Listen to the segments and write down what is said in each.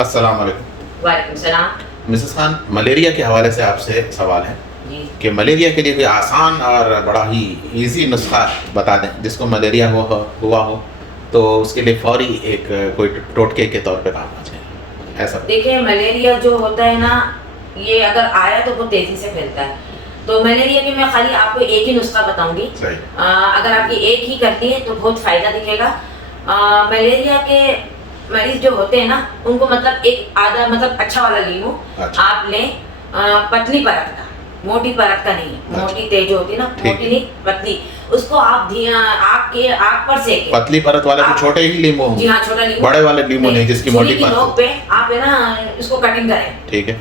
अस्सलाम वालेकुम। वालेकुम सलाम। मिसेस खान, मलेरिया के हवाले से आपसे सवाल है जी। कि मलेरिया के लिए कोई आसान और बड़ा ही इजी नुस्खा बता दें जिसको मलेरिया हुआ हो तो उसके लिए फौरी एक कोई टोटके के तौर पे काम आ जाए ऐसा। देखिए, मलेरिया जो होता है ना, ये अगर आया तो बहुत तेजी से फैलता है। तो मलेरिया के मैं खाली आपको एक ही नुस्खा बताऊंगी। सही। अगर आपकी एक ही करती है तो बहुत फायदा दिखेगा। मलेरिया के मरीज जो होते हैं ना, उनको मतलब एक आधा मतलब अच्छा वाला लीमू अच्छा। आप लें, पतली परत का, मोटी परत का नहीं। अच्छा। मोटी तेज होती है ना, ठीक मोटी नहीं पतली, उसको आप आग पर सेकें। पतली परत वाले तो छोटे ही लीमू होंगे। जी हाँ, छोटा लीमू, बड़े वाले लीमू नहीं जिसकी मोटी छुरी की नोक परत। पे आप है ना इसको कटिंग करें। ठीक है।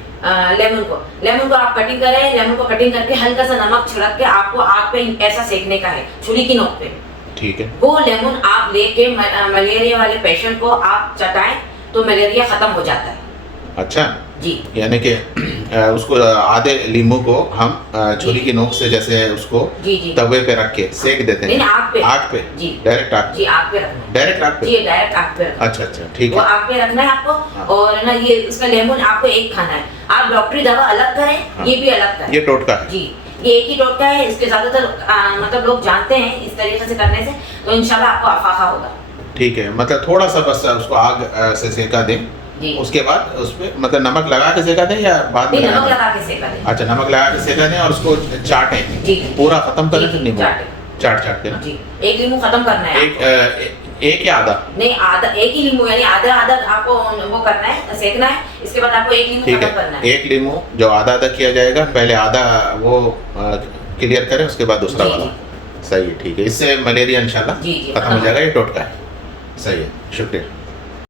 लेमन को आप कटिंग करें। लेमन को कटिंग करके हल्का सा नमक छिड़क के आपको आग पे ऐसा सेकने का है, छुरी की नोक पे। ठीक है। वो लेमन आप लेके मलेरिया वाले पेशेंट को आप चटाएं तो मलेरिया खत्म हो जाता है। अच्छा जी। यानी कि उसको आधे लीमू को हम छुरी की नोक से जैसे उसको जी जी तवे पे रख के सेक देते हैं। नहीं, आग पे। आग पे जी। डायरेक्ट आग जी, आग पे रखना है। डायरेक्ट आग पे। जी, डायरेक्ट आग पे रखना है। अच्छा अच्छा ठीक वो है। आग पे रखना है आपको। हाँ। और ना ये इसका लेमन आपको एक खाना है। आप डॉक्टरी दवा अलग करें, हाँ। ये भी अलग करें। ये टोटका है। जी, ये एक ही टोटका है। इसके ज्यादातर मतलब लोग जानते हैं इस तरीके से करने से, तो इंशाल्लाह आपको अफाका होगा। ठीक है, मतलब थोड़ा सा बस उसको आग से सेका दें। जी। उसके बाद उस पे मतलब नमक लगा के सेका दें या बाद में नहीं, नमक लगाना? लगा के सेका दें। अच्छा, नमक लगा के सेका दें और उसको चाटें। जी। पूरा खत्म करें जी, फिर नींबू चाटें। चाट के ना। जी, एक लीमू खत्म करना है एक आपको। एक या आधा? नहीं, आधा, एक ही लीमू, यानी आधा आधा आपको वो करना है, सेकना है। इसके बाद आपको एक लीमू ठीक खत्म करना है, है। एक लीमू जो आधा आधा किया जाएगा, पहले आधा वो क्लियर करें, उसके बाद दूसरा जी, वाला। सही है, ठीक है, इससे मलेरिया इंशाल्लाह जी, जी, खत्म हो खत्म। जाएगा। ये टोटका है। सही है, शुक्रिया।